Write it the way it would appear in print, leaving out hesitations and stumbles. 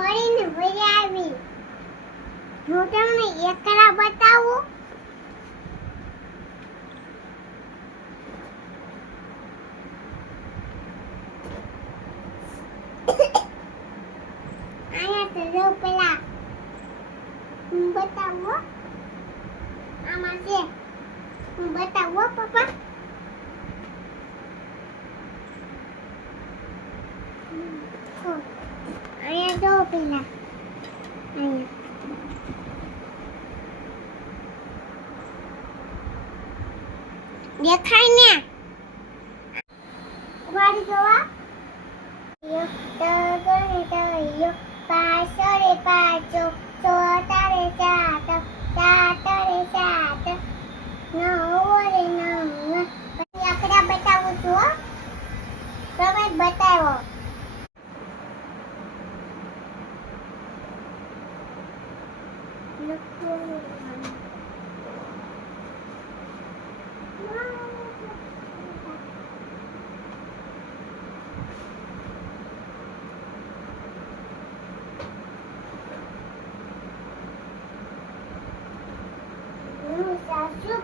ફરીને વળી આવી. હું તમને એકલા બતાવું. આયા તો જો પેલા હું બતાવો. આમાં છે હું બતાવો પપ્પા. આયા જો પેલા આયા દેખાય ને વાડી જોવા. યો પાછળે પાછો ચોતારે ચાટ ચાટરે ચાટ નવરે નવ. પછી આકડા બતાવું છું હો. તમે બતાવો. સાસુ